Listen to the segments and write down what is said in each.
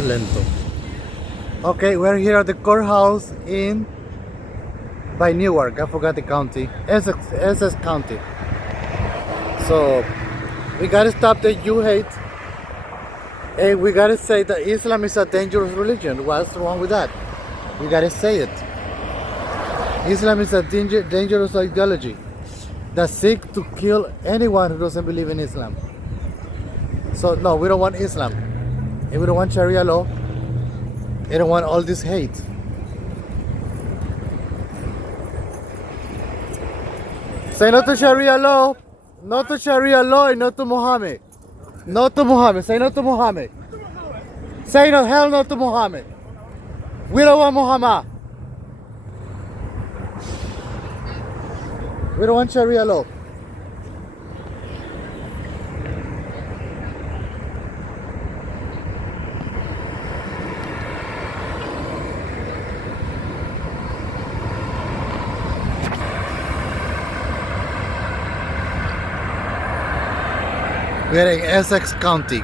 lento. Okay, we're here at the courthouse by Newark. I forgot the county. Essex County. So we gotta stop the Jew hate, and we gotta say that Islam is a dangerous religion. What's wrong with that? We gotta say it. Islam is a dangerous ideology that seeks to kill anyone who doesn't believe in Islam. So no, we don't want Islam. And we don't want Sharia law. We don't want all this hate. Say no to Sharia law. No to Sharia law and no to Muhammad. No to Muhammad. Say no to Muhammad. Say no, hell no to Muhammad. We don't want Muhammad. We don't want Sharia law. We're in Essex County.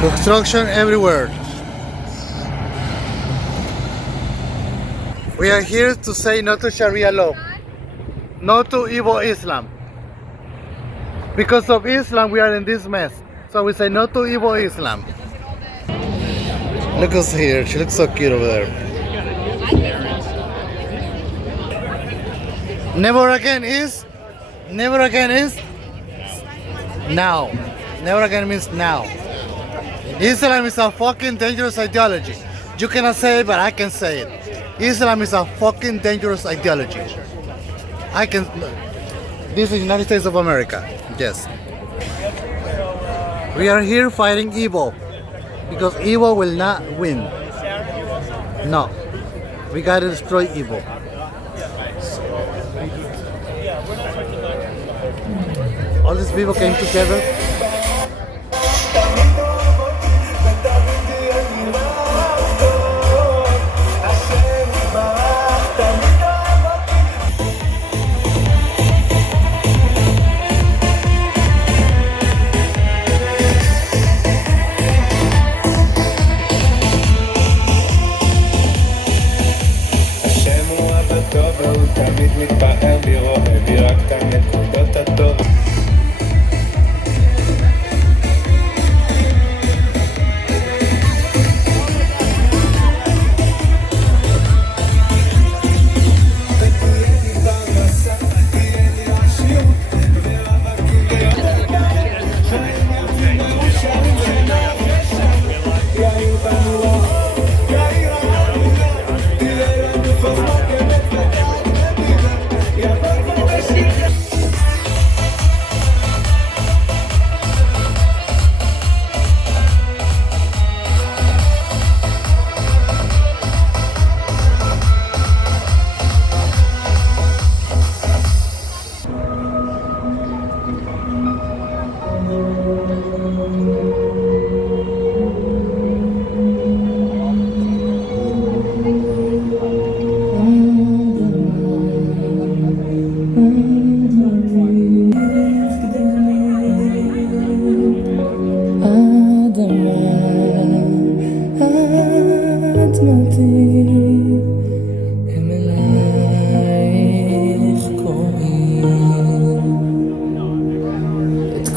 Construction everywhere. We are here to say no to Sharia law, no to evil Islam. Because of Islam, we are in this mess. So we say no to evil Islam. Look us here. She looks so cute over there. Never again is now. Never again means now. Islam is a fucking dangerous ideology. You cannot say it, but I can say it. Islam is a fucking dangerous ideology. This is the United States of America. Yes. We are here fighting evil. Because evil will not win. No. We gotta destroy evil. All these people came together. והוא תמיד מתפאר בי, רואה בי רק את הנקודות הטובות.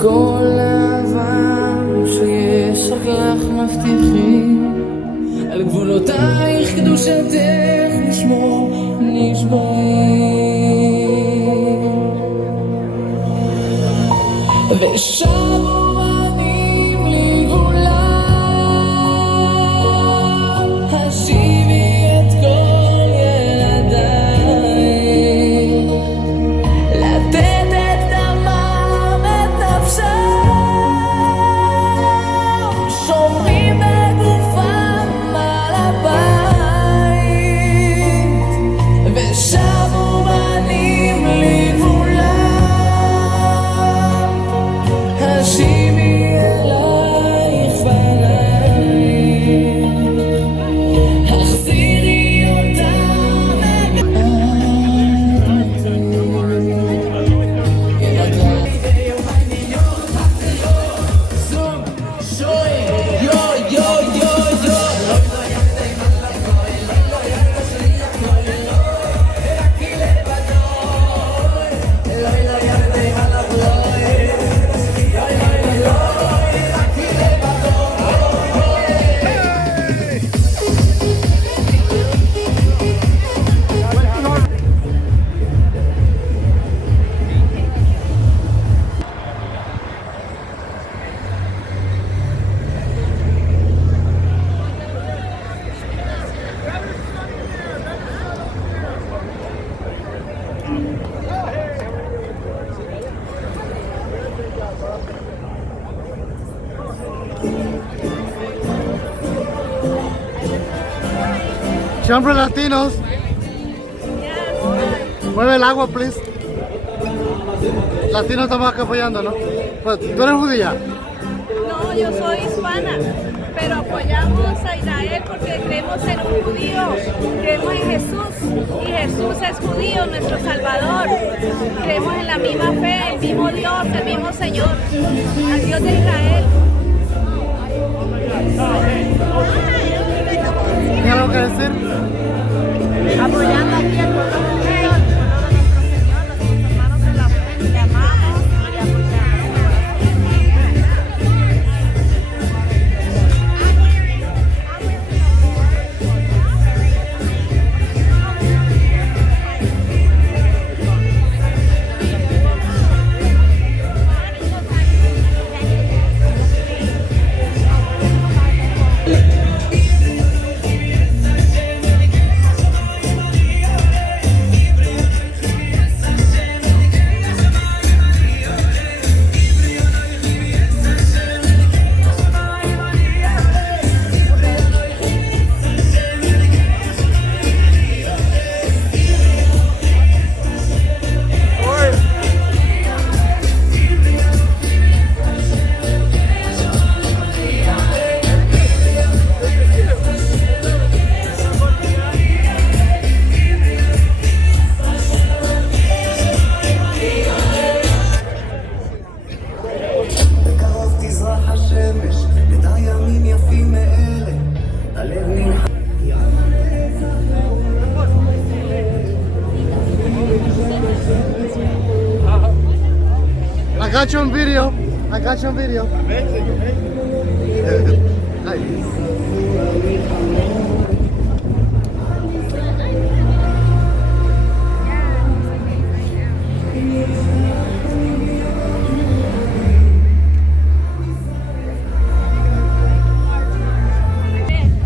כל העבר שיש רק לך מבטיחים, על גבולותייך קדושתך נשמור נשבעים, ושבו בנים לגבולם, השיבי את כל ילדיי, לתת את דמם את נפשם, שומרים בגופם על הבית, ושבו בנים לגבולם. Siempre latinos. Mueve el agua, please. Latinos estamos acá apoyando, ¿no? Pues, ¿tú eres judía? No, yo soy hispana, pero apoyamos a Israel porque creemos en un judío, creemos en Jesús y Jesús es judío, nuestro Salvador. Creemos en la misma fe, el mismo Dios, el mismo Señor, al Dios de Israel. ¿Tienes algo que decir? Apoyando aquí al pueblo judío, el pueblo de nuestro Señor, nuestros hermanos en la fe, le amamos y apoyamos. I got you on video. I got you on video.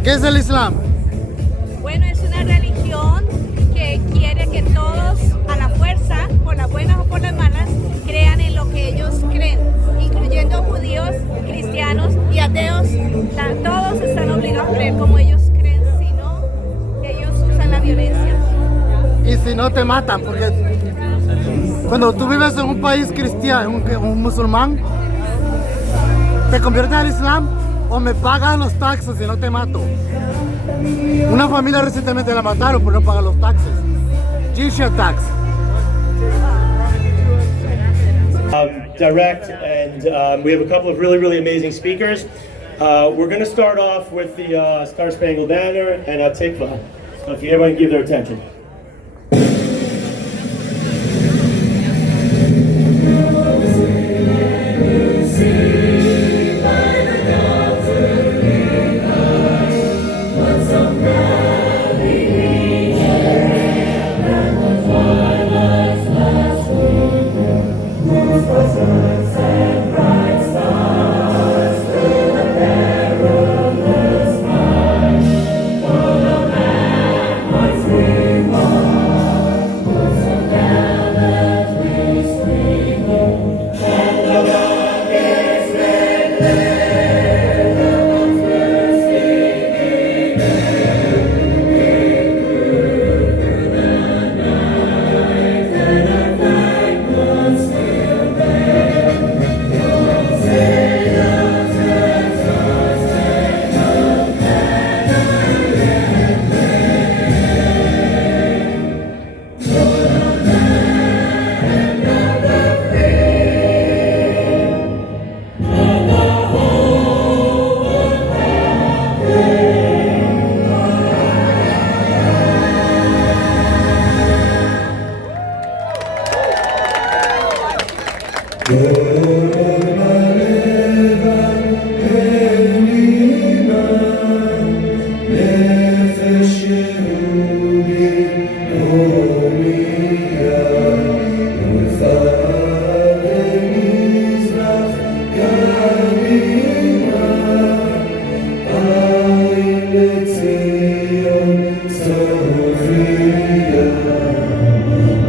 ¿Qué es el Islam? Bueno, es una religión que quiere que todos, a la fuerza, por las buenas o por las malas, crean en lo que ellos creen, incluyendo judíos, cristianos y ateos. Todos están obligados a creer como ellos creen, si no, ellos usan la violencia. Y si no te matan, porque cuando tú vives en un país cristiano, un musulmán, te conviertes al Islam o me pagas los taxes y no te mato. Una familia recientemente la mataron por no pagar los taxes. Jizya tax. Direct, and we have a couple of really amazing speakers. We're going to start off with the Star Spangled Banner and Tikva. So if everyone can give their attention.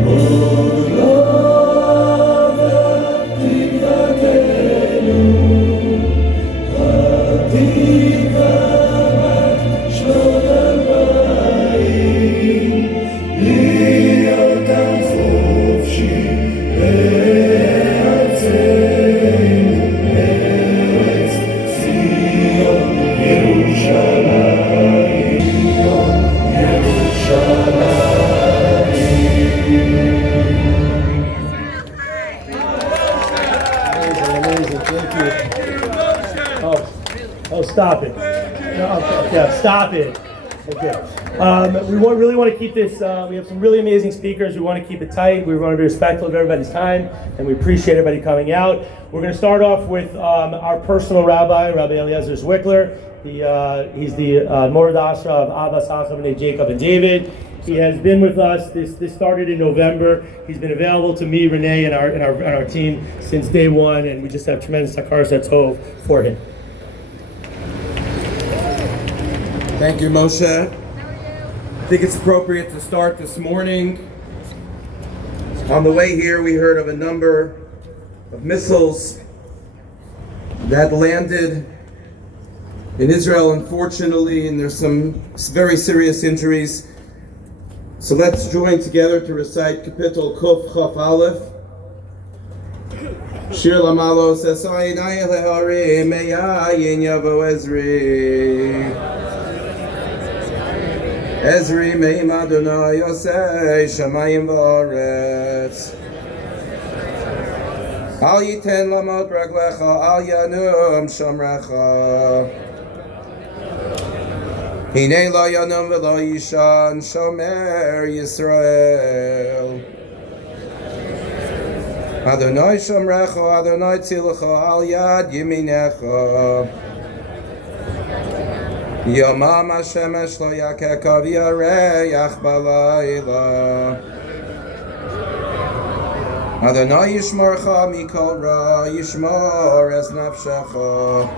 Oh Stop it. No, okay, yeah, stop it. Okay. Really want to keep this, we have some really amazing speakers. We want to keep it tight. We want to be respectful of everybody's time, and we appreciate everybody coming out. We're going to start off with our personal rabbi, Rabbi Eliezer Zwickler. He's the Moradasra of Abba, Sacham, and Jacob, and David. He has been with us. This started in November. He's been available to me, Renee, and our team since day one, and we just have tremendous hakaras hatov for him. Thank you, Moshe. I think it's appropriate to start this morning. On the way here, we heard of a number of missiles that landed in Israel, unfortunately, and there's some very serious injuries. So let's join together to recite Kapitel Kuf Chaf Aleph. Shir Lamalos Esayin Ayelehari Meyayin Yavo Ezri. Ezri Meim Adonai Yosei Shamayim V'Oretz. Al Yiten Lamot Raglecha Al Yanum Shomrecha. Hinei Lo Yanum V'Lo Yishan Shomer Yisrael. Adonai Shomrecha Adonai Tzilecha Al Yad Yiminecha. Yomam Hashemesh Lo Yakeka V'Yareyach Balayla. Adonai Yishmorcha Mikol Ra Yishmor Es Nafshecha.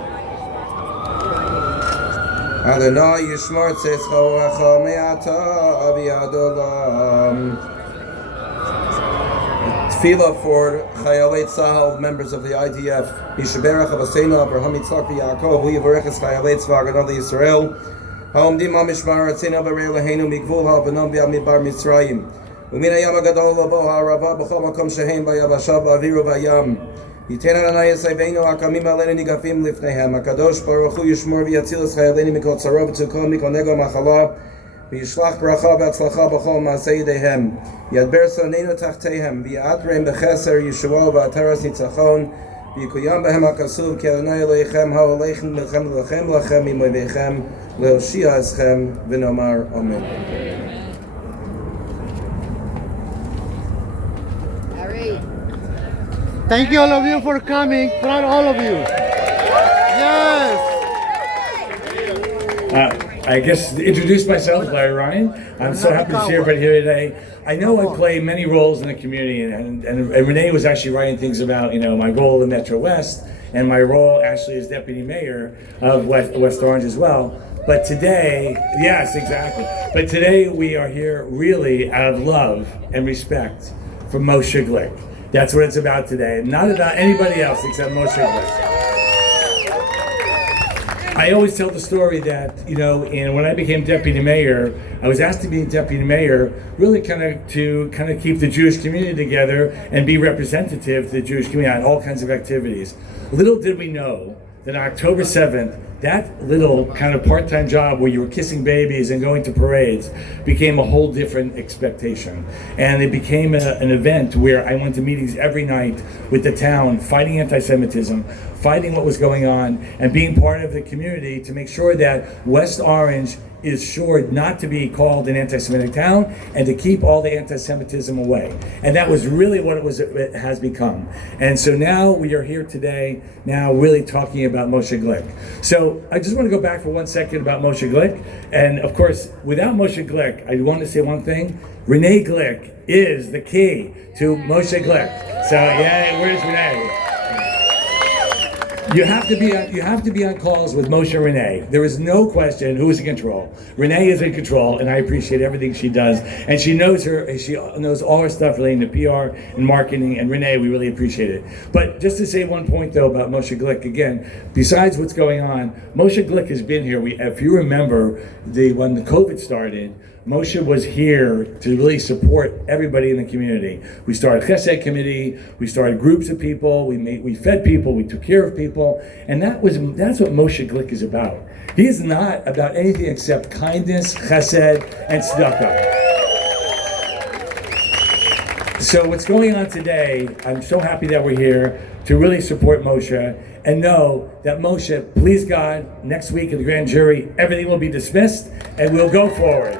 Adonai Yishmor Tzitzorecha Me'ata V'Yad Olam. Tefillah for Chayalei Tzahal, members of the IDF. Yishaberach Avaseinu Abraham Yitzchak V'Yaakov V'Yivareches Chayalei Tzva Haganah Yisrael. Ha'omdim Ha'mishmar Atzinu B'Rei Leheinu Mikvul Ha'Avanam V'Amidbar Mitzrayim. U'min Hayam HaGadol Lavo Ha'arava B'chol Makom Shehem B'Yavasha B'Aviru B'Yam. Yiten Adonai Yisaveinu Hakamim Aleinu Nigafim Lifnehem. HaKadosh Baruch Hu Yishmor V'Yatzilas Chayaleinu Mikol Tzara V'Tzukol Mikol Nego Machala. V'yishlach bracha v'atzlacha b'chol ma'aseh yedeihem. Yadber soneinu tachteihem. V'yatreim b'cheser Yeshua v'ataras nitzachon. V'yikuyam b'hem ha'kasuv ki Adonai Eloheichem ha'oleichem melchem lachem lachem imoveichem le'oshia eschem v'nomar Amen. Thank you all of you for coming. Proud all of you. Yes. I guess to introduce myself, Larry Ryan. I'm so happy to see everybody here today. I know I play many roles in the community, and Renee was actually writing things about, my role in Metro West, and my role actually as deputy mayor of West Orange as well. But today, yes, exactly. But today we are here really out of love and respect for Moshe Glick. That's what it's about today, not about anybody else except Moshe Glick. I always tell the story that, when I became deputy mayor, I was asked to be deputy mayor really to keep the Jewish community together and be representative to the Jewish community on all kinds of activities. Little did we know that on October 7th, that little kind of part-time job where you were kissing babies and going to parades became a whole different expectation. And it became an event where I went to meetings every night with the town, fighting anti-Semitism, fighting what was going on, and being part of the community to make sure that West Orange is sure not to be called an anti-Semitic town and to keep all the anti-Semitism away. And that was really what it has become. And so now we are here today, now really talking about Moshe Glick. So I just want to go back for 1 second about Moshe Glick. And of course, without Moshe Glick, I want to say one thing. Renee Glick is the key to Moshe Glick. So yeah, where's Renee? You have to be on calls with Moshe Renee. There is no question who is in control. Renee is in control, and I appreciate everything she does. And she knows all her stuff relating to PR and marketing. And Renee, we really appreciate it. But just to say one point though about Moshe Glick again, besides what's going on, Moshe Glick has been here. If you remember, when the COVID started, Moshe was here to really support everybody in the community. We started Chesed committee, we started groups of people, we fed people, we took care of people, and that's what Moshe Glick is about. He is not about anything except kindness, Chesed, and tzedakah. So what's going on today, I'm so happy that we're here to really support Moshe and know that Moshe, please God, next week in the grand jury, everything will be dismissed and we'll go forward.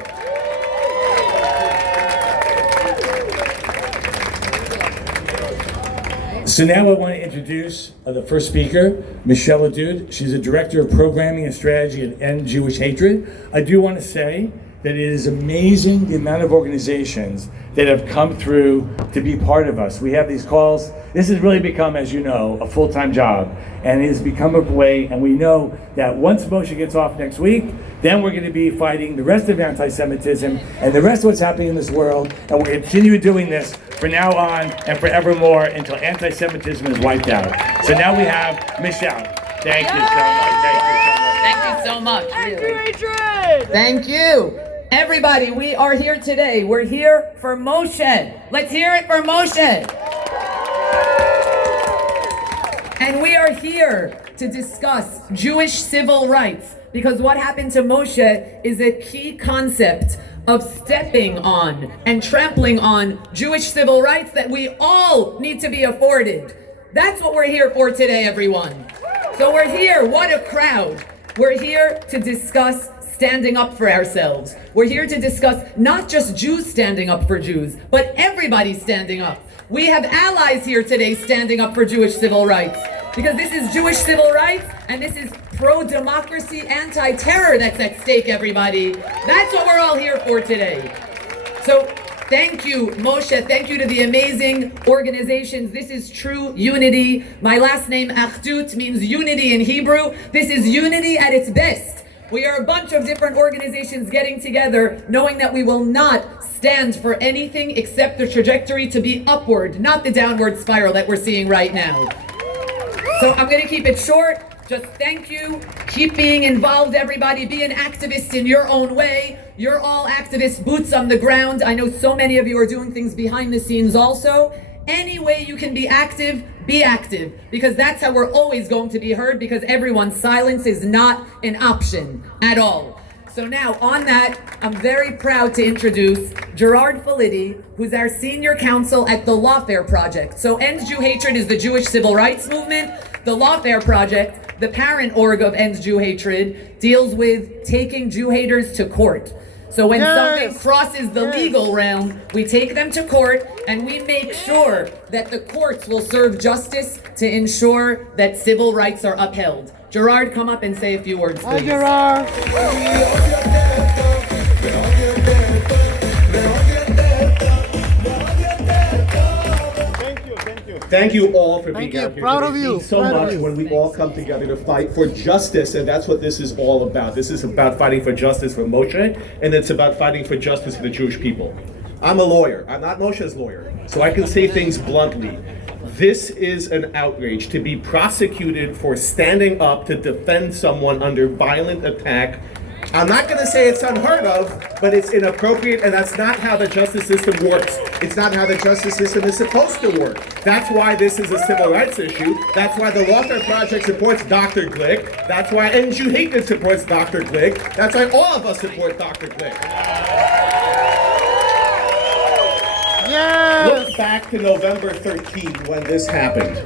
So now I want to introduce the first speaker, Michelle Adud. She's a director of programming and strategy at End Jewish Hatred. I do want to say that it is amazing the amount of organizations that have come through to be part of us. We have these calls. This has really become, as you know, a full-time job, and it has become a way, and we know that once Moshe gets off next week, then we're going to be fighting the rest of anti-Semitism and the rest of what's happening in this world, and we'll continue doing this from now on and forevermore until anti-Semitism is wiped out. So now we have Michelle. Thank you so much. Thank you so much. Really. Thank you. Everybody, we are here today. We're here for Moshe. Let's hear it for Moshe. And we are here to discuss Jewish civil rights, because what happened to Moshe is a key concept of stepping on and trampling on Jewish civil rights that we all need to be afforded. That's what we're here for today, everyone. So we're here, what a crowd. We're here to discuss standing up for ourselves. We're here to discuss not just Jews standing up for Jews, but everybody standing up. We have allies here today standing up for Jewish civil rights, because this is Jewish civil rights and this is pro-democracy, anti-terror that's at stake, everybody. That's what we're all here for today. So thank you, Moshe. Thank you to the amazing organizations. This is true unity. My last name, Achdut, means unity in Hebrew. This is unity at its best. We are a bunch of different organizations getting together, knowing that we will not stand for anything except the trajectory to be upward, not the downward spiral that we're seeing right now. So I'm going to keep it short. Just thank you. Keep being involved, everybody. Be an activist in your own way. You're all activists, boots on the ground. I know so many of you are doing things behind the scenes also. Any way you can be active, because that's how we're always going to be heard, because everyone's silence is not an option at all. So now, on that, I'm very proud to introduce Gerard Felitti, who's our senior counsel at the Lawfare Project. So End Jew Hatred is the Jewish civil rights movement. The Lawfare Project, the parent org of End Jew Hatred, deals with taking Jew haters to court. So when something crosses the legal realm, we take them to court and we make sure that the courts will serve justice to ensure that civil rights are upheld. Gerard, come up and say a few words, please. Hi, Gerard. Thank you all for being Thank you. out here. Proud today. of It you. means so Proud of much you. when we all come together to fight for justice, and that's what this is all about. This is about fighting for justice for Moshe, and it's about fighting for justice for the Jewish people. I'm a lawyer. I'm not Moshe's lawyer, so I can say things bluntly. This is an outrage to be prosecuted for standing up to defend someone under violent attack. I'm not going to say it's unheard of, but it's inappropriate, and that's not how the justice system works. It's not how the justice system is supposed to work. That's why this is a civil rights issue. That's why the Lawfare Project supports Dr. Glick. That's why End Jew Hatred supports Dr. Glick. That's why all of us support Dr. Glick. Yes! Look back to November 13th when this happened.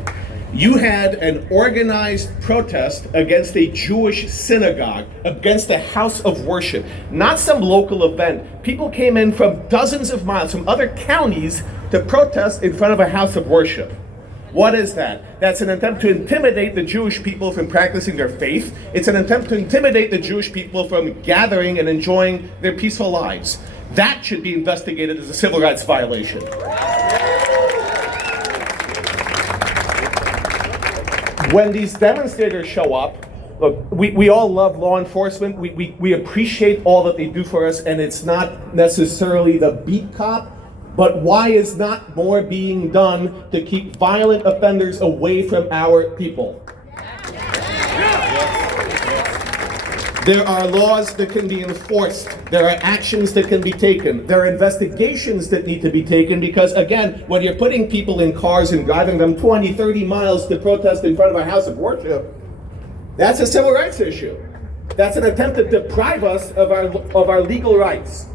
You had an organized protest against a Jewish synagogue, against a house of worship, not some local event. People came in from dozens of miles, from other counties, to protest in front of a house of worship. What is that? That's an attempt to intimidate the Jewish people from practicing their faith. It's an attempt to intimidate the Jewish people from gathering and enjoying their peaceful lives. That should be investigated as a civil rights violation. When these demonstrators show up, look, we all love law enforcement. We appreciate all that they do for us, and it's not necessarily the beat cop, but why is not more being done to keep violent offenders away from our people? There are laws that can be enforced. There are actions that can be taken. There are investigations that need to be taken because, again, when you're putting people in cars and driving them 20, 30 miles to protest in front of a house of worship, that's a civil rights issue. That's an attempt to deprive us of our legal rights.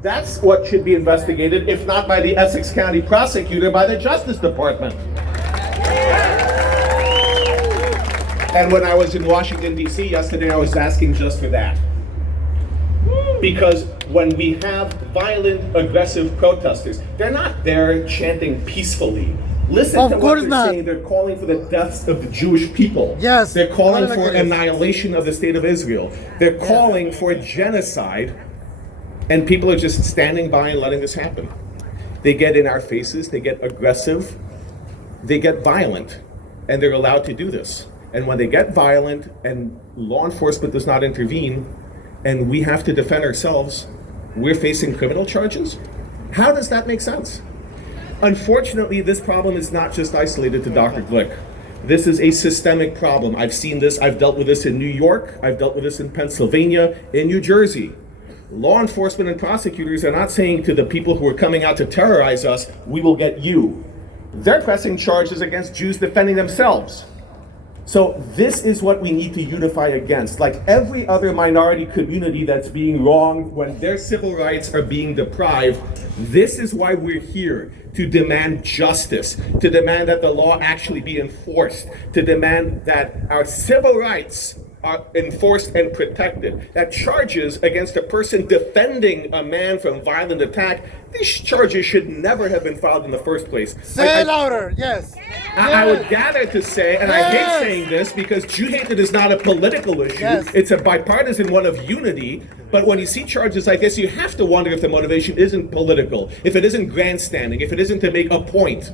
That's what should be investigated, if not by the Essex County prosecutor, by the Justice Department. And when I was in Washington, D.C. yesterday, I was asking just for that. Because when we have violent, aggressive protesters, they're not there chanting peacefully. Listen Of to what course they're not. saying. They're calling for the deaths of the Jewish people. Yes. They're calling for Yes. annihilation of the state of Israel. They're calling for genocide, and people are just standing by and letting this happen. They get in our faces, they get aggressive, they get violent, and they're allowed to do this. And when they get violent and law enforcement does not intervene, and we have to defend ourselves, we're facing criminal charges? How does that make sense? Unfortunately, this problem is not just isolated to Dr. Glick. This is a systemic problem. I've seen this, I've dealt with this in New York, I've dealt with this in Pennsylvania, in New Jersey. Law enforcement and prosecutors are not saying to the people who are coming out to terrorize us, we will get you. They're pressing charges against Jews defending themselves. So this is what we need to unify against. Like every other minority community that's being wronged when their civil rights are being deprived, this is why we're here, to demand justice, to demand that the law actually be enforced, to demand that our civil rights are enforced and protected. That charges against a person defending a man from violent attack, these charges should never have been filed in the first place. Say it louder, yes. I would gather to say, and I Yes. hate saying this because Jew hatred is not a political issue, Yes. it's a bipartisan one of unity, but when you see charges like this, you have to wonder if the motivation isn't political, if it isn't grandstanding, if it isn't to make a point,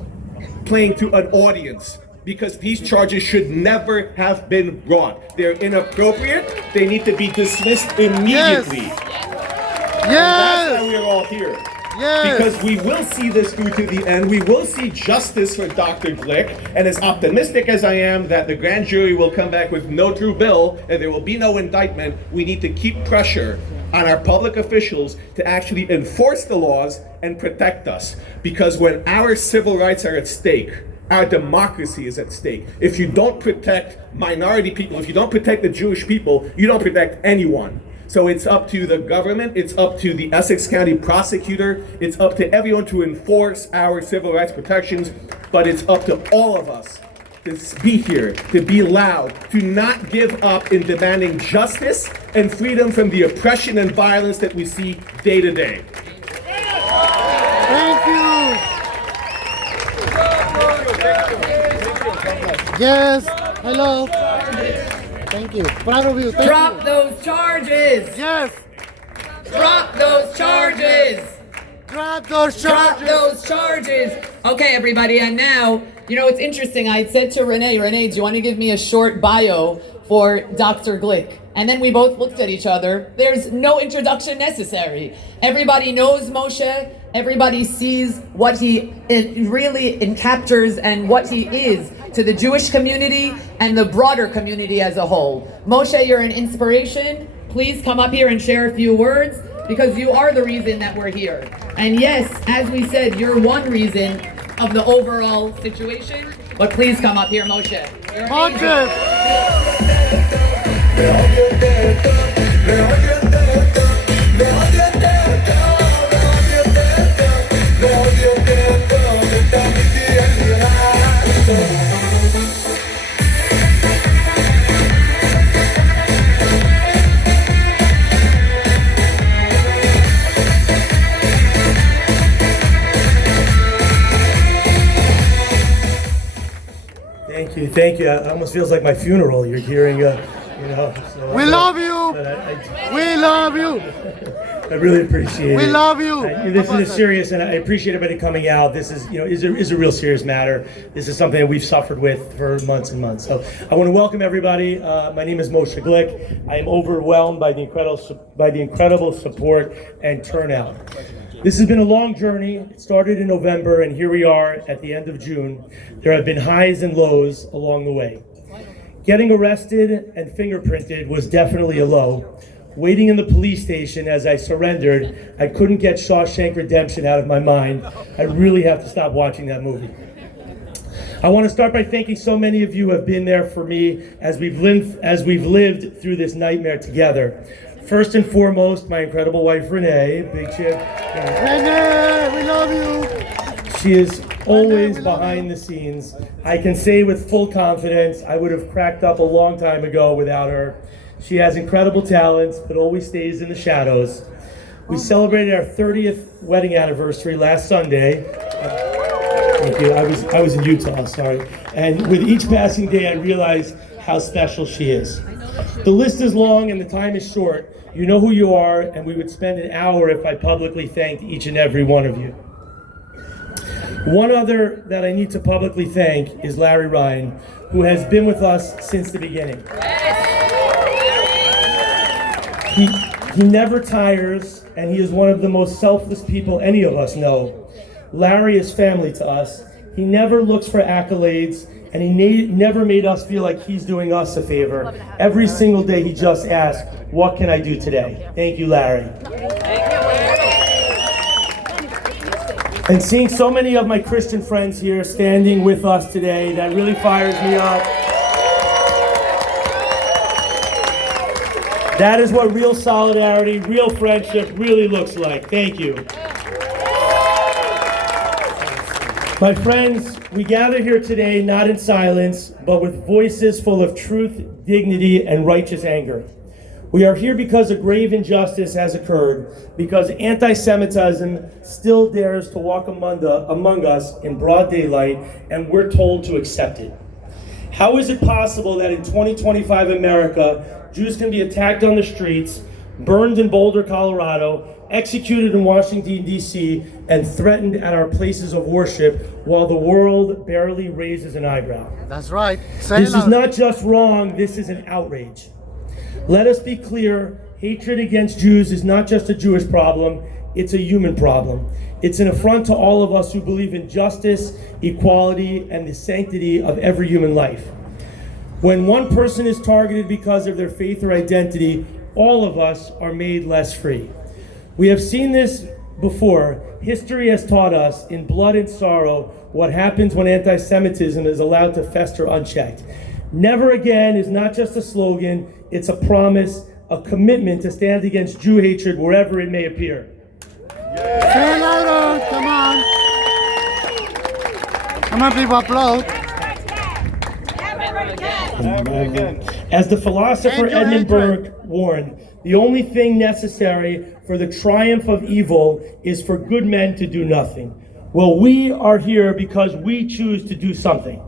playing to an audience, because these charges should never have been brought. They're inappropriate, they need to be dismissed immediately. That's Yes. why we're all here. Yes. Because we will see this through to the end. We will see justice for Dr. Glick. And as optimistic as I am that the grand jury will come back with no true bill and there will be no indictment, we need to keep pressure on our public officials to actually enforce the laws and protect us. Because when our civil rights are at stake, our democracy is at stake. If you don't protect minority people, if you don't protect the Jewish people, you don't protect anyone. So it's up to the government, it's up to the Essex County prosecutor, it's up to everyone to enforce our civil rights protections, but it's up to all of us to be here, to be loud, to not give up in demanding justice and freedom from the oppression and violence that we see day to day. Thank you. Yes. Hello. Thank you. Proud of you. Thank Drop you. those charges! Yes. Drop those charges! Drop those Drop charges. those charges! Okay, everybody, and now, you know, it's interesting. I said to Renee, do you want to give me a short bio for Dr. Glick? And then we both looked at each other. There's no introduction necessary. Everybody knows Moshe. Everybody sees what he really captures and what he is to the Jewish community and the broader community as a whole. Moshe, you're an inspiration. Please come up here and share a few words because you are the reason that we're here. And yes, as we said, you're one reason of the overall situation, but please come up here, Moshe. You're amazing. Thank you. It almost feels like my funeral. You're hearing, So, We love you. We love you. I really appreciate it. We love you. This is a serious, and I appreciate everybody coming out. This is, is a real serious matter. This is something that we've suffered with for months and months. So I want to welcome everybody. My name is Moshe Glick. I am overwhelmed by the incredible support and turnout. This has been a long journey. It started in November, and here we are at the end of June. There have been highs and lows along the way. Getting arrested and fingerprinted was definitely a low. Waiting in the police station as I surrendered, I couldn't get Shawshank Redemption out of my mind. I really have to stop watching that movie. I want to start by thanking so many of you who have been there for me as we've lived through this nightmare together. First and foremost, my incredible wife, Renee. Big cheer. Renee, we love you. She is always behind the scenes. I can say with full confidence, I would have cracked up a long time ago without her. She has incredible talents, but always stays in the shadows. We celebrated our 30th wedding anniversary last Sunday. Thank you. I was in Utah, sorry. And with each passing day, I realized how special she is. The list is long and the time is short. You know who you are, and we would spend an hour if I publicly thanked each and every one of you. One other that I need to publicly thank is Larry Ryan, who has been with us since the beginning. He never tires, and he is one of the most selfless people any of us know. Larry is family to us. He never looks for accolades, and he never made us feel like he's doing us a favor. Every single day he just asks, what can I do today? Thank you, Larry. And seeing so many of my Christian friends here standing with us today, that really fires me up. That is what real solidarity, real friendship really looks like. Thank you. My friends, we gather here today not in silence, but with voices full of truth, dignity, and righteous anger. We are here because a grave injustice has occurred, because anti-Semitism still dares to walk among us in broad daylight, and we're told to accept it. How is it possible that in 2025 America, Jews can be attacked on the streets, burned in Boulder, Colorado, executed in Washington, D.C., and threatened at our places of worship while the world barely raises an eyebrow? That's right. This is not just wrong, this is an outrage. Let us be clear, hatred against Jews is not just a Jewish problem, it's a human problem. It's an affront to all of us who believe in justice, equality, and the sanctity of every human life. When one person is targeted because of their faith or identity, all of us are made less free. We have seen this before. History has taught us in blood and sorrow what happens when anti-Semitism is allowed to fester unchecked. Never again is not just a slogan, it's a promise, a commitment to stand against Jew hatred wherever it may appear. Say it louder, come on. Come on, people, applaud. As the philosopher Edmund Burke warned, the only thing necessary for the triumph of evil is for good men to do nothing. Well, we are here because we choose to do something.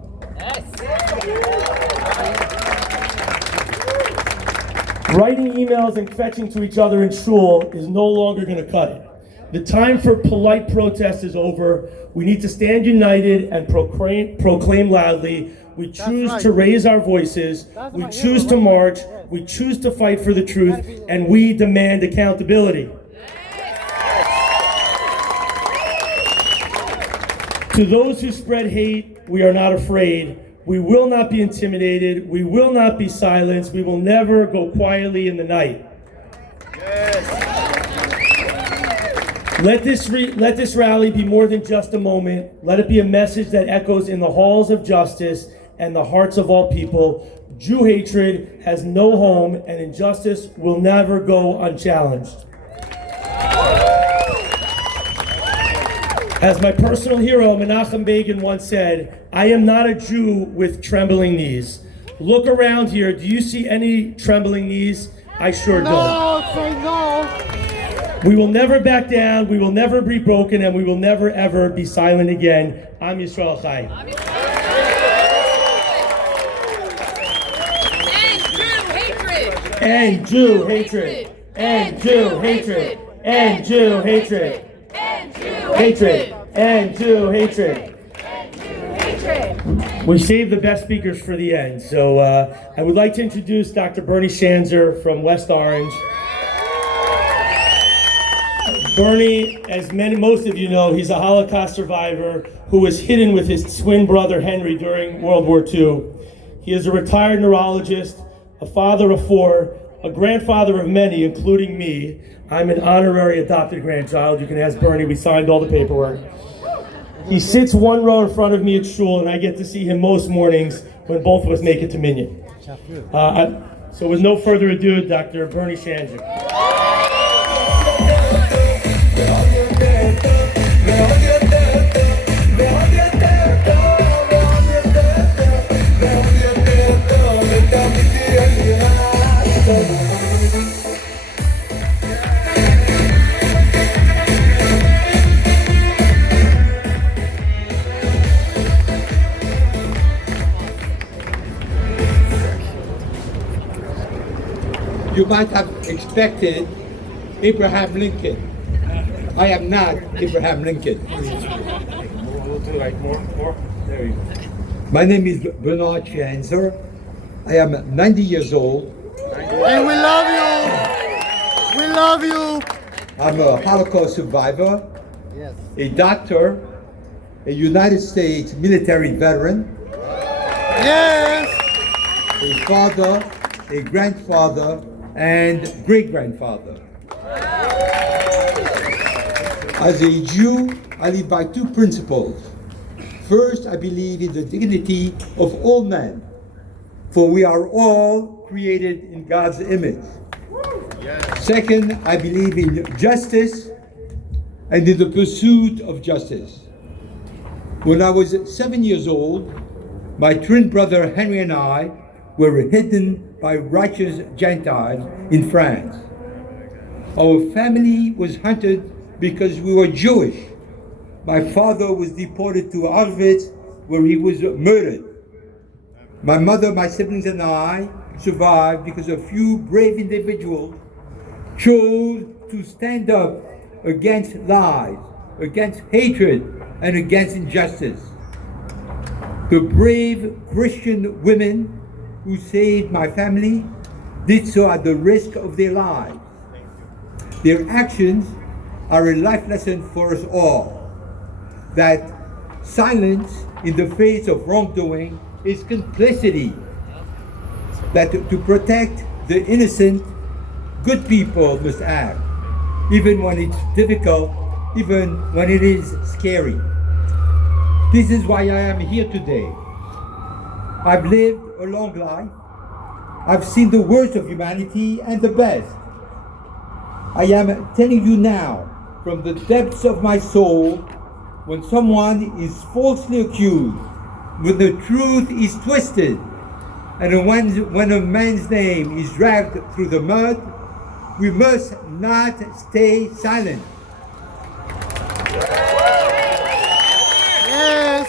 Writing emails and fetching to each other in shul is no longer going to cut it. The time for polite protest is over. We need to stand united and proclaim loudly. We choose to raise our voices. We choose to march. We choose to fight for the truth. And we demand accountability. To those who spread hate, we are not afraid. We will not be intimidated. We will not be silenced. We will never go quietly in the night. Let this rally be more than just a moment. Let it be a message that echoes in the halls of justice and the hearts of all people. Jew hatred has no home, and injustice will never go unchallenged. As my personal hero, Menachem Begin, once said, I am not a Jew with trembling knees. Look around here. Do you see any trembling knees? I sure don't. No, say no. We will never back down, we will never be broken, and we will never ever be silent again. Am Yisrael Chai. End Jew hatred. End Jew hatred. End Jew hatred. End Jew hatred. End Jew hatred. We saved the best speakers for the end. So I would like to introduce Dr. Bernie Shanzer from West Orange. Bernie, as most of you know, he's a Holocaust survivor who was hidden with his twin brother Henry during World War II. He is a retired neurologist, a father of 4, a grandfather of many, including me. I'm an honorary adopted grandchild. You can ask Bernie, we signed all the paperwork. He sits one row in front of me at shul, and I get to see him most mornings when both of us make it to Minyan. So with no further ado, Dr. Bernie Shanzer. Now You might have expected Abraham Lincoln. I am not Abraham Lincoln. We'll do like more. There you go. My name is Bernard Schanzer. I am 90 years old. And we love you. We love you. I'm a Holocaust survivor, Yes. a doctor, a United States military veteran, Yes. a father, a grandfather, and great-grandfather. As a Jew, I live by two principles. First, I believe in the dignity of all men, for we are all created in God's image. Second, I believe in justice and in the pursuit of justice. When I was 7 years old, my twin brother Henry and I were hidden by righteous Gentiles in France. Our family was hunted because we were Jewish. My father was deported to Auschwitz, where he was murdered. My mother, my siblings, and I survived because a few brave individuals chose to stand up against lies, against hatred, and against injustice. The brave Christian women who saved my family did so at the risk of their lives. Their actions are a life lesson for us all, that silence in the face of wrongdoing is complicity, that to protect the innocent, good people must act, even when it's difficult, even when it is scary. This is why I am here today. I've lived a long life. I've seen the worst of humanity and the best. I am telling you now, from the depths of my soul, when someone is falsely accused, when the truth is twisted, and when a man's name is dragged through the mud, we must not stay silent. Yes.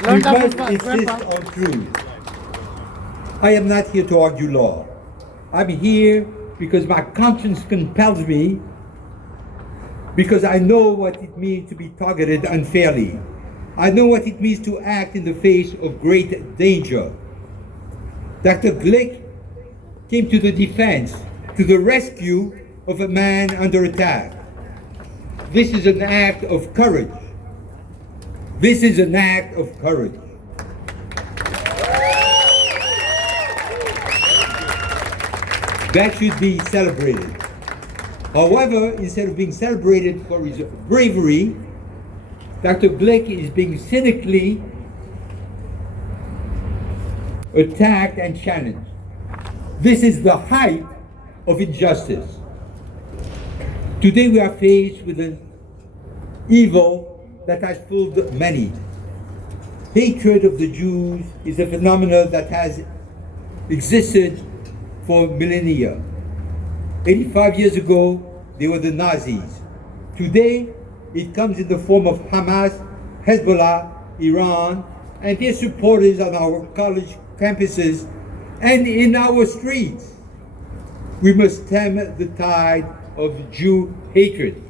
We Learn that must from insist Grandpa. on truth. I am not here to argue law. I'm here because my conscience compels me, because I know what it means to be targeted unfairly. I know what it means to act in the face of great danger. Dr. Glick came to the defense, to the rescue of a man under attack. This is an act of courage. This is an act of courage. That should be celebrated. However, instead of being celebrated for his bravery, Dr. Glick is being cynically attacked and challenged. This is the height of injustice. Today we are faced with an evil that has fooled many. Hatred of the Jews is a phenomenon that has existed for millennia. 85 years ago, they were the Nazis. Today, it comes in the form of Hamas, Hezbollah, Iran, and their supporters on our college campuses and in our streets. We must stem the tide of Jew hatred.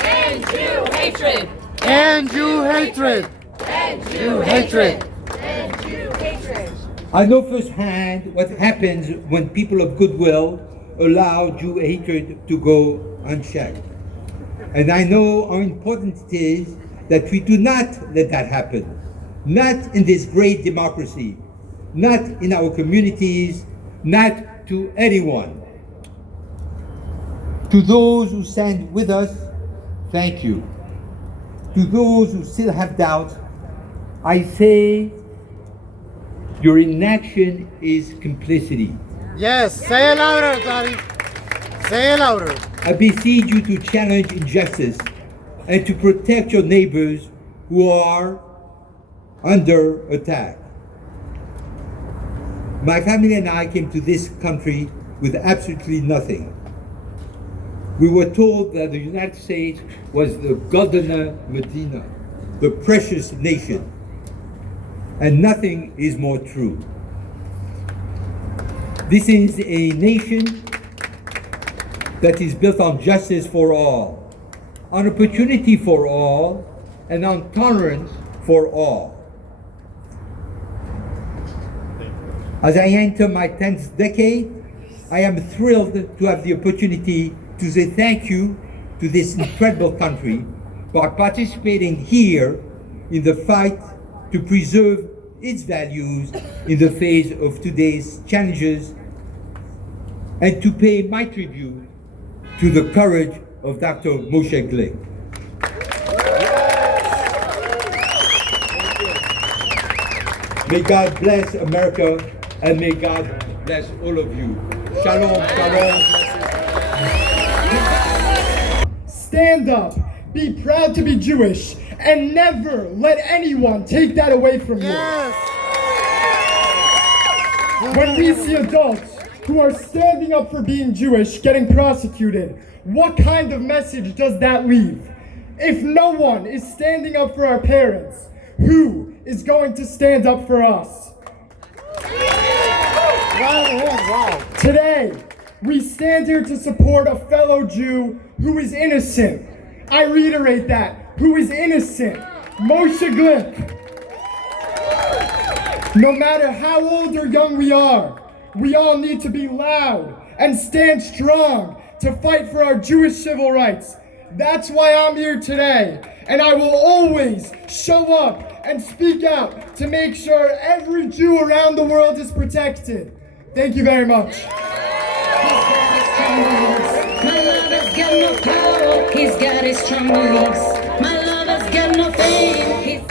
And Jew hatred. And Jew hatred. And Jew hatred. And Jew hatred. I know firsthand what happens when people of goodwill allow Jew hatred to go unchecked. And I know how important it is that we do not let that happen. Not in this great democracy, not in our communities, not to anyone. To those who stand with us, thank you. To those who still have doubt, I say your inaction is complicity. Yes. Say it louder, Daddy. Say it louder. I beseech you to challenge injustice and to protect your neighbors who are under attack. My family and I came to this country with absolutely nothing. We were told that the United States was the Golden Medina, the precious nation. and nothing is more true. This is a nation that is built on justice for all, on opportunity for all, and on tolerance for all. As I enter my 10th decade, I am thrilled to have the opportunity to say thank you to this incredible country for participating here in the fight to preserve its values in the face of today's challenges, and to pay my tribute to the courage of Dr. Moshe Glick. May God bless America, and may God bless all of you. Shalom, shalom. Stand up, be proud to be Jewish, and never let anyone take that away from you. When we see adults who are standing up for being Jewish getting prosecuted, what kind of message does that leave? If no one is standing up for our parents, who is going to stand up for us? Today, we stand here to support a fellow Jew who is innocent. I reiterate that, who is innocent, Moshe Glick. No matter how old or young we are, we all need to be loud and stand strong to fight for our Jewish civil rights. That's why I'm here today, and I will always show up and speak out to make sure every Jew around the world is protected. Thank you very much. My lover's got no power, he's got his strong beliefs. My lover's got no fame, he's...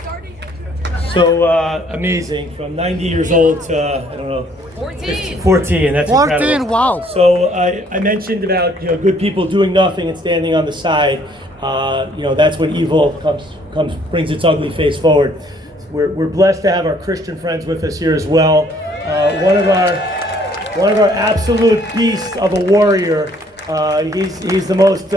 So amazing, from 90 years old to, I don't know, 14, that's 14, incredible. wow. So I mentioned about good people doing nothing and standing on the side. That's when evil brings its ugly face forward. We're blessed to have our Christian friends with us here as well. One of our absolute beasts of a warrior. He's the most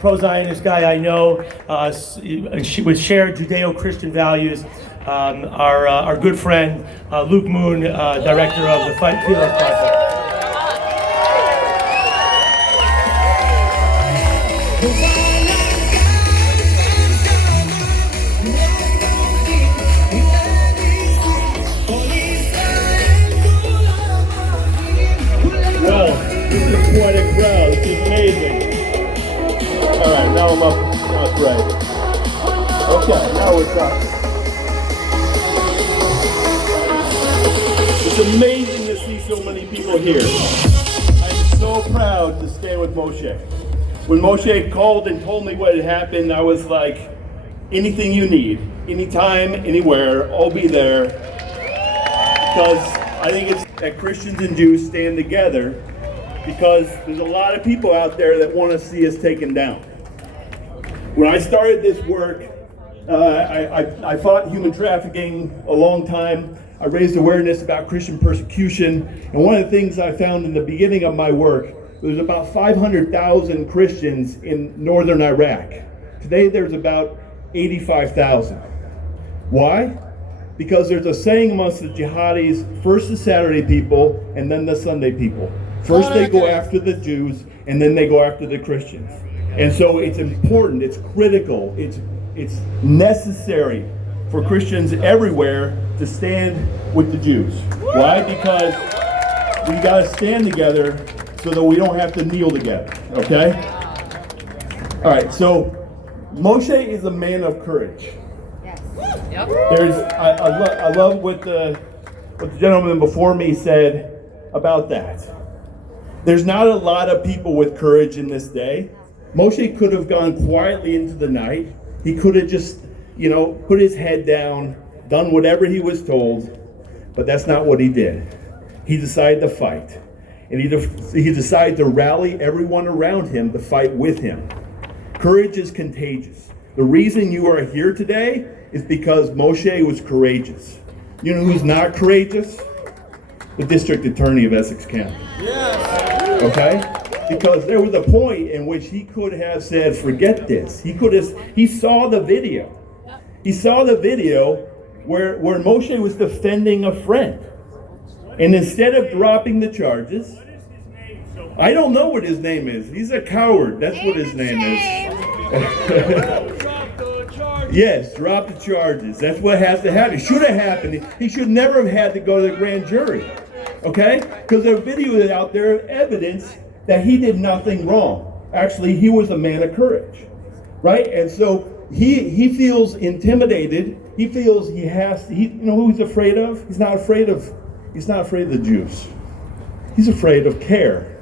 pro-Zionist guy I know. With shared Judeo-Christian values. Our good friend Luke Moon, director of the Fight Fearless Project. Well, this is quite a crowd. This is amazing. All right, now I'm up right. Okay, now we're talking. It's amazing to see so many people here. I'm so proud to stand with Moshe. When Moshe called and told me what had happened, I was like, anything you need, anytime, anywhere, I'll be there. Because I think it's that Christians and Jews stand together, because there's a lot of people out there that want to see us taken down. When I started this work, I fought human trafficking a long time. I raised awareness about Christian persecution, and one of the things I found in the beginning of my work, there's about 500,000 Christians in northern Iraq. Today there's about 85,000. Why? Because there's a saying amongst the jihadis, first the Saturday people and then the Sunday people. First they go after the Jews and then they go after the Christians. And so it's important, it's critical, it's necessary for Christians everywhere to stand with the Jews. Why? Because we got to stand together so that we don't have to kneel together, okay? All right, so Moshe is a man of courage. Yes. I love what the gentleman before me said about that. There's not a lot of people with courage in this day. Moshe could have gone quietly into the night. He could have just, put his head down, done whatever he was told, but that's not what he did. He decided to fight. And he decided to rally everyone around him to fight with him. Courage is contagious. The reason you are here today is because Moshe was courageous. You know who's not courageous? The district attorney of Essex County. Yes. Okay? Because there was a point in which he could have said, forget this. He saw the video. He saw the video where Moshe was defending a friend. And instead of dropping the charges, I don't know what his name is. He's a coward. That's what his name is. Yes, drop the charges. That's what has to happen. It should have happened. He should never have had to go to the grand jury. Okay? Because there's video out there, evidence that he did nothing wrong. Actually, he was a man of courage. Right? And so he feels intimidated. He feels he has to, you know who he's afraid of? He's not afraid of the Jews. He's afraid of CARE.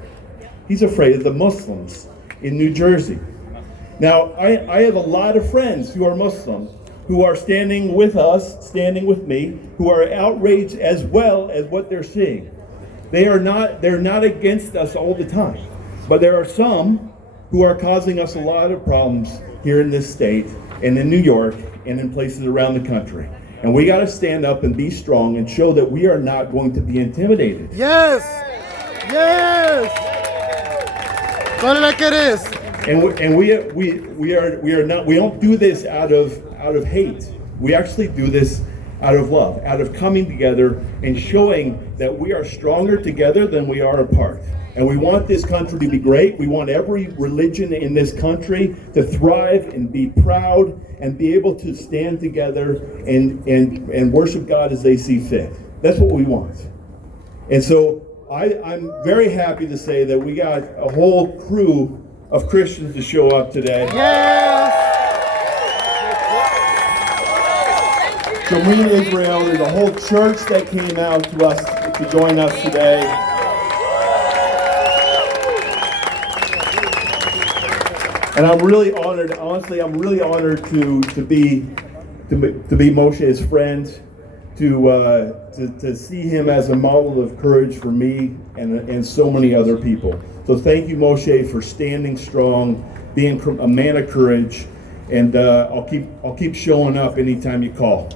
He's afraid of the Muslims in New Jersey. Now, I have a lot of friends who are Muslim, who are standing with us, standing with me, who are outraged as well as what they're seeing. They're not against us all the time, but there are some who are causing us a lot of problems here in this state and in New York and in places around the country. And we got to stand up and be strong and show that we are not going to be intimidated. Yes! Yes! Call it like it is. And we are not. We don't do this out of hate. We actually do this out of love, out of coming together and showing that we are stronger together than we are apart. And we want this country to be great. We want every religion in this country to thrive and be proud and be able to stand together and worship God as they see fit. That's what we want. And so I'm very happy to say that we got a whole crew of Christians to show up today. Yes! Shomrim Israel, there's a whole church that came out to us to join us today. And I'm really honored, honestly, I'm really honored to be Moshe's friend, to see him as a model of courage for me and so many other people. So thank you, Moshe, for standing strong, being a man of courage, and I'll keep showing up anytime you call.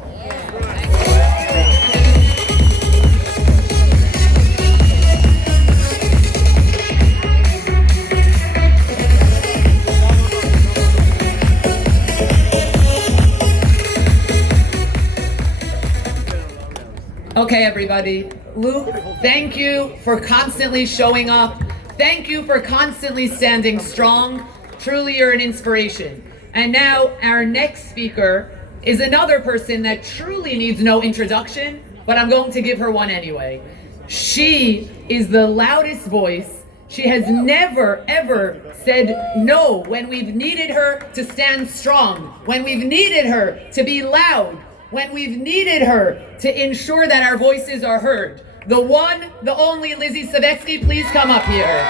Okay, everybody. Luke, thank you for constantly showing up. Thank you for constantly standing strong. Truly, you're an inspiration. And now, our next speaker is another person that truly needs no introduction, but I'm going to give her one anyway. She is the loudest voice. She has never, ever said no when we've needed her to stand strong, when we've needed her to be loud, when we've needed her to ensure that our voices are heard. The one, the only Lizzie Savetsky, please come up here.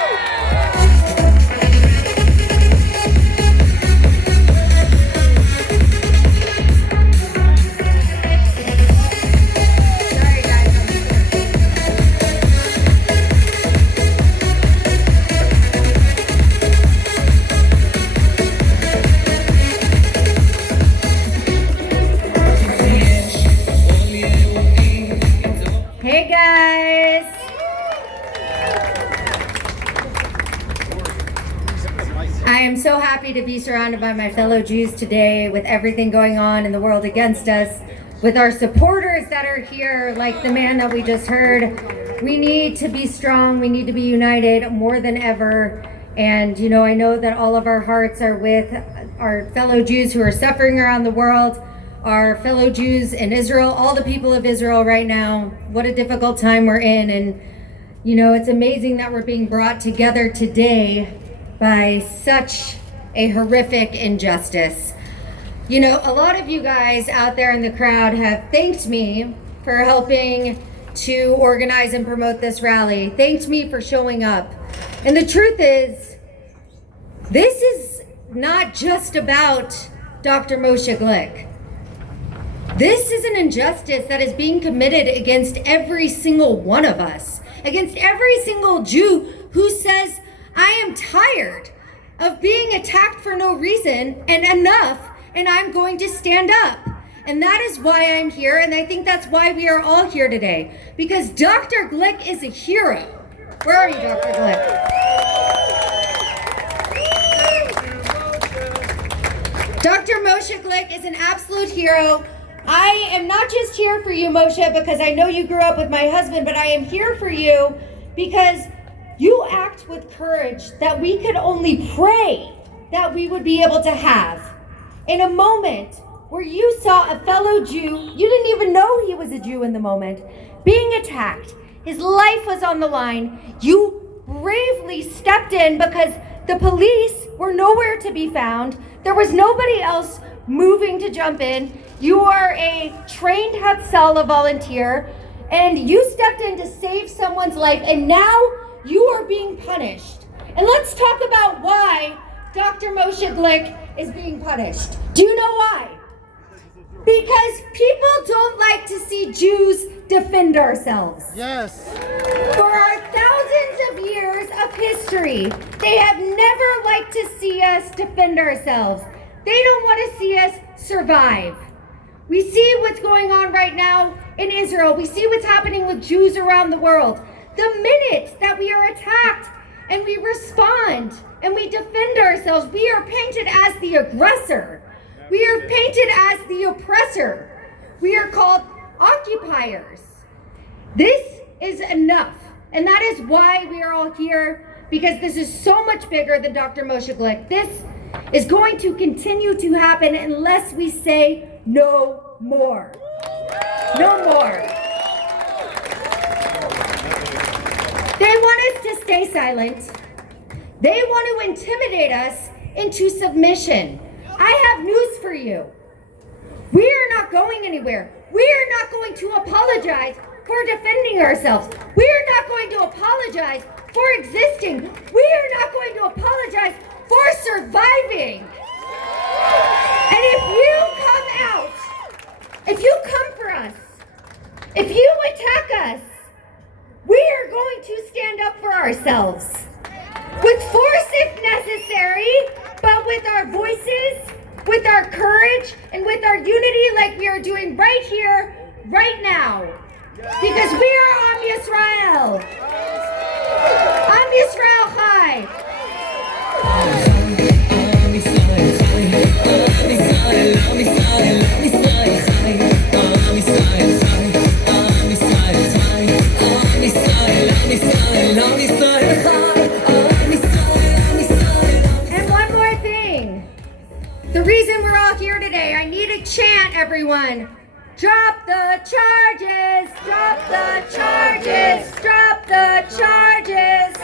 Hey guys! I am so happy to be surrounded by my fellow Jews today with everything going on in the world against us, with our supporters that are here, like the man that we just heard. We need to be strong, we need to be united more than ever. And you know, I know that all of our hearts are with our fellow Jews who are suffering around the world, our fellow Jews in Israel, all the people of Israel right now. What a difficult time we're in. And you know, it's amazing that we're being brought together today by such a horrific injustice. You know, a lot of you guys out there in the crowd have thanked me for helping to organize and promote this rally, thanked me for showing up. And the truth is, this is not just about Dr. Moshe Glick. This is an injustice that is being committed against every single one of us, against every single Jew who says, I am tired of being attacked for no reason and enough, and I'm going to stand up. And that is why I'm here, and I think that's why we are all here today, because Dr. Glick is a hero. Where are you, Dr. Glick? Dr. Moshe Glick is an absolute hero. I am not just here for you, Moshe, because I know you grew up with my husband, but I am here for you because you act with courage that we could only pray that we would be able to have. In a moment where you saw a fellow Jew, you didn't even know he was a Jew in the moment, being attacked, his life was on the line, you bravely stepped in because the police were nowhere to be found. There was nobody else moving to jump in. You are a trained Hatzalah volunteer, and you stepped in to save someone's life, and now you are being punished. And let's talk about why Dr. Moshe Glick is being punished. Do you know why? Because people don't like to see Jews defend ourselves. Yes. For our thousands of years of history, they have never liked to see us defend ourselves. They don't want to see us survive. We see what's going on right now in Israel. We see what's happening with Jews around the world. The minute that we are attacked and we respond and we defend ourselves, we are painted as the aggressor. We are painted as the oppressor. We are called occupiers. This is enough. And that is why we are all here, because this is so much bigger than Dr. Moshe Glick. This is going to continue to happen unless we say no more. No more. They want us to stay silent. They want to intimidate us into submission. I have news for you. We are not going anywhere. We are not going to apologize for defending ourselves. We are not going to apologize for existing. We are not going to apologize for surviving. And if you come out, if you come for us, if you attack us, we are going to stand up for ourselves. With force if necessary, but with our voices, with our courage, and with our unity like we are doing right here, right now. Because we are Am Yisrael. Am Yisrael Chai. And one more thing. The reason we're all here today, I need a chant, everyone. Drop the charges, drop the charges, drop the charges,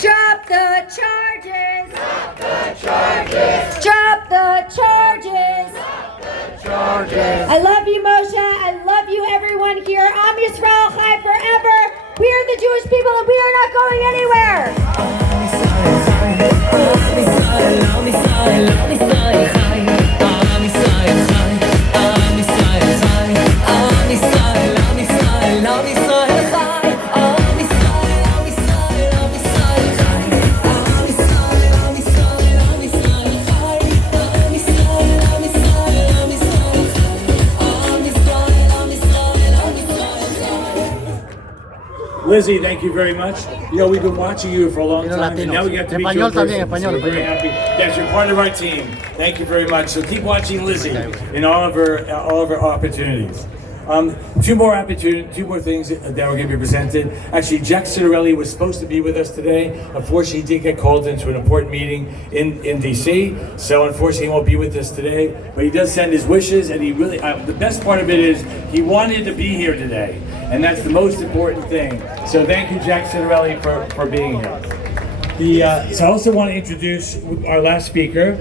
drop the charges, drop the charges, drop the charges. I love you, Moshe. I love you, everyone here. Am Yisrael Chai forever. We are the Jewish people, and we are not going anywhere. Lizzie, thank you very much. You know, we've been watching you for a long time, and now we get to meet you in person. So we're very happy that you're part of our team. Thank you very much. So keep watching Lizzie in all of her opportunities. Two more things that are going to be presented. Actually, Jack Citarelli was supposed to be with us today. Unfortunately, he did get called into an important meeting in DC, so unfortunately he won't be with us today. But he does send his wishes, and he really, the best part of it is he wanted to be here today, and that's the most important thing. So thank you, Jack Citarelli, for being here. So I also want to introduce our last speaker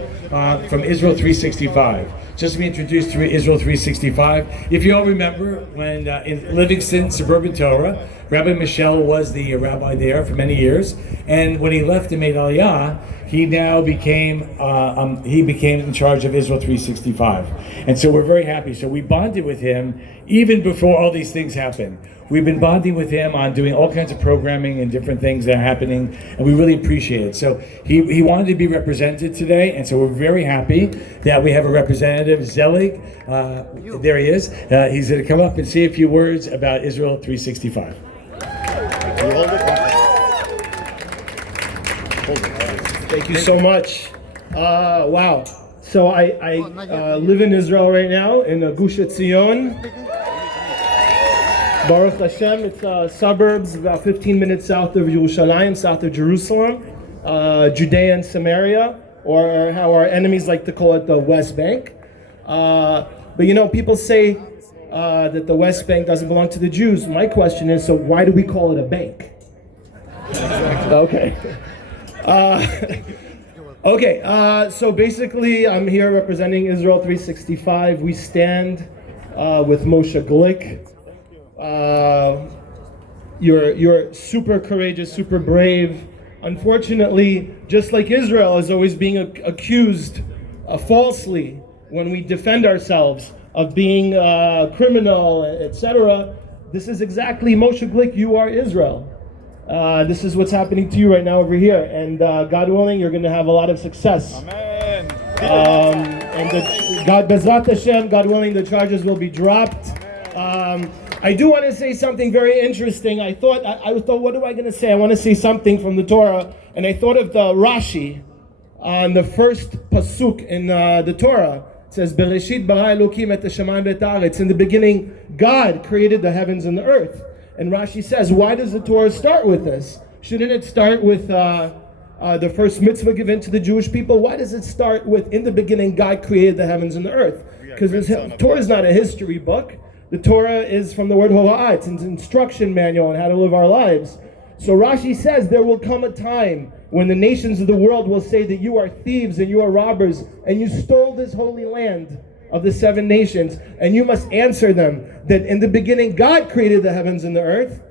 from Israel 365. Just to be introduced to Israel 365. If you all remember, when in Livingston, Suburban Torah, Rabbi Michelle was the rabbi there for many years, and when he left and made Aliyah, he now became in charge of Israel 365. And so we're very happy. So we bonded with him even before all these things happened. We've been bonding with him on doing all kinds of programming and different things that are happening, and we really appreciate it. So he wanted to be represented today, and so we're very happy that we have a representative, Zelig. There he is. He's going to come up and say a few words about Israel 365. Thank you so much. Wow. So I live in Israel right now, in Gush Etzion. Baruch Hashem, it's suburbs about 15 minutes south of Yerushalayim, south of Jerusalem, Judea and Samaria, or how our enemies like to call it, the West Bank. But you know, people say that the West Bank doesn't belong to the Jews. My question is, so why do we call it a bank? Okay. So basically, I'm here representing Israel 365. We stand with Moshe Glick. You're super courageous, super brave. Unfortunately, just like Israel is always being accused falsely when we defend ourselves of being criminal, etc. This is exactly Moshe Glick. You are Israel. This is what's happening to you right now over here, and God willing, you're going to have a lot of success. Amen. God Bezrat Hashem, God willing, the charges will be dropped. I do want to say something very interesting. I thought, what am I going to say? I want to say something from the Torah, and I thought of the Rashi on the first pasuk in the Torah. It says, "Bereshit bara Elokim et hashamayim v'et haaretz." In the beginning, God created the heavens and the earth. And Rashi says, why does the Torah start with this? Shouldn't it start with the first mitzvah given to the Jewish people? Why does it start with, in the beginning, God created the heavens and the earth? Because the Torah is not a history book. The Torah is from the word hora'ah. It's an instruction manual on how to live our lives. So Rashi says there will come a time when the nations of the world will say that you are thieves and you are robbers and you stole this holy land of the 7 nations, and you must answer them that in the beginning God created the heavens and the earth,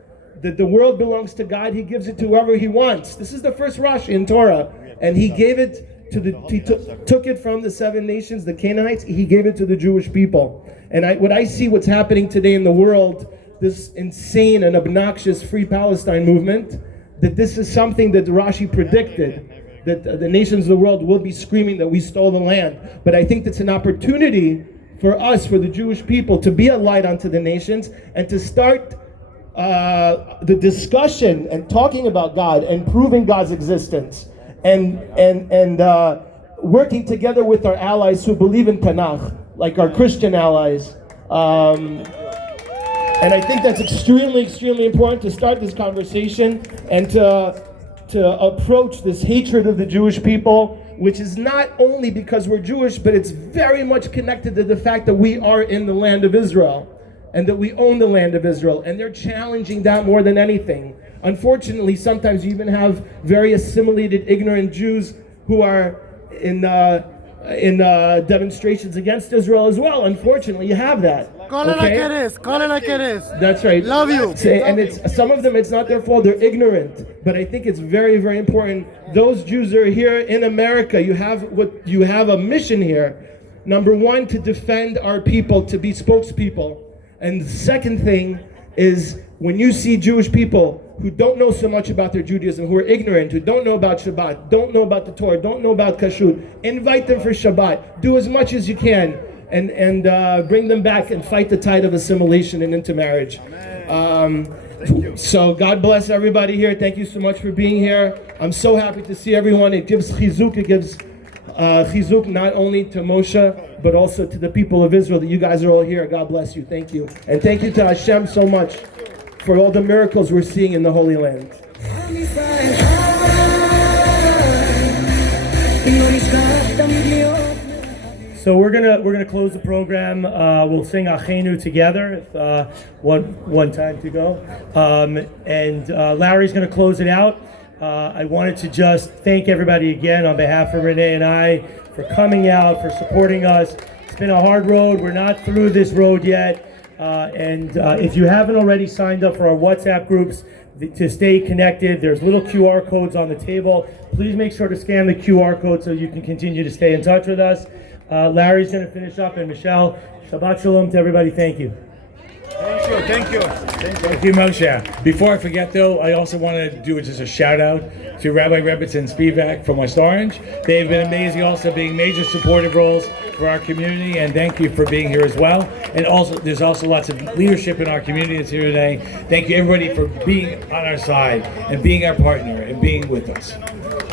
that the world belongs to God, He gives it to whoever He wants. This is the first Rashi in Torah, and He gave it to He took it from the 7 nations, the Canaanites, He gave it to the Jewish people. And what's happening today in the world, this insane and obnoxious Free Palestine movement, that this is something that Rashi predicted, that the nations of the world will be screaming that we stole the land. But I think that's an opportunity for us, for the Jewish people, to be a light unto the nations and to start the discussion and talking about God and proving God's existence and working together with our allies who believe in Tanakh, like our Christian allies. And I think that's extremely, extremely important to start this conversation and to approach this hatred of the Jewish people, which is not only because we're Jewish, but it's very much connected to the fact that we are in the land of Israel and that we own the land of Israel, and they're challenging that more than anything. Unfortunately, sometimes you even have very assimilated, ignorant Jews who are in demonstrations against Israel as well. Unfortunately, you have that. Call it like it is. Call it like it is. That's right. Love you. And it's some of them, it's not their fault. They're ignorant. But I think it's very, very important. Those Jews that are here in America, you have a mission here. Number one, to defend our people, to be spokespeople. And the second thing is, when you see Jewish people who don't know so much about their Judaism, who are ignorant, who don't know about Shabbat, don't know about the Torah, don't know about Kashrut, invite them for Shabbat. Do as much as you can, and bring them back and fight the tide of assimilation and intermarriage. So God bless everybody here. Thank you so much for being here. I'm so happy to see everyone. It gives chizuk. It gives chizuk not only to Moshe, but also to the people of Israel, that you guys are all here. God bless you. Thank you. And thank you to Hashem so much for all the miracles we're seeing in the Holy Land. So we're gonna close the program. We'll sing Achenu together. One time to go, and Larry's gonna close it out. I wanted to just thank everybody again on behalf of Renee and I for coming out, for supporting us. It's been a hard road. We're not through this road yet. And if you haven't already signed up for our WhatsApp groups to stay connected, there's little QR codes on the table. Please make sure to scan the QR code so you can continue to stay in touch with us. Larry's going to finish up, and Michelle, Shabbat Shalom to everybody. Thank you. Thank you, Moshe. Before I forget, though, I also want to do just a shout out to Rabbi Rebitz and Spivak from West Orange. They've been amazing, also being major supportive roles for our community, and thank you for being here as well. And also, there's also lots of leadership in our community that's here today. Thank you, everybody, for being on our side and being our partner and being with us.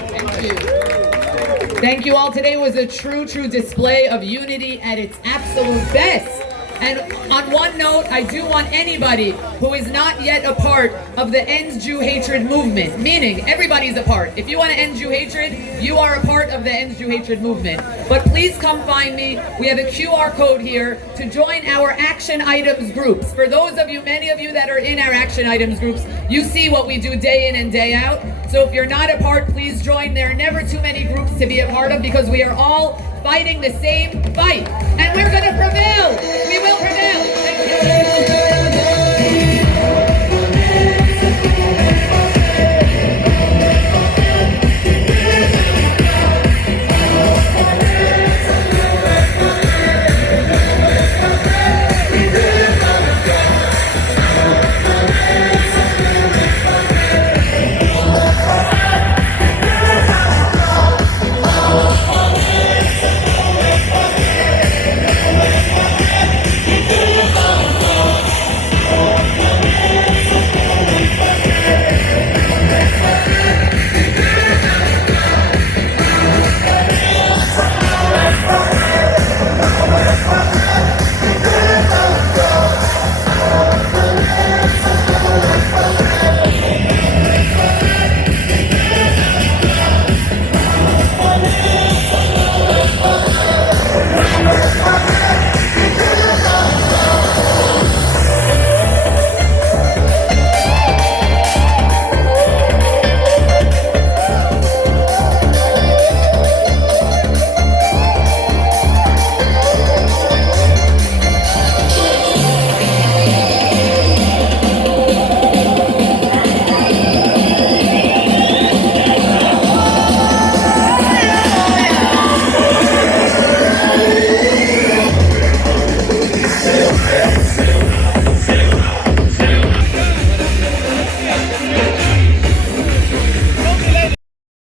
Thank you. Thank you all. Today was a true display of unity at its absolute best. And on one note, I do want anybody who is not yet a part of the End Jew Hatred movement, meaning everybody's a part. If you want to end Jew hatred, you are a part of the End Jew Hatred movement. But please come find me. We have a QR code here to join our action items groups. For those of you, many of you that are in our action items groups, you see what we do day in and day out. So if you're not a part, please join. There are never too many groups to be a part of because we are all fighting the same fight. And we're going to prevail. We will prevail. Thank you.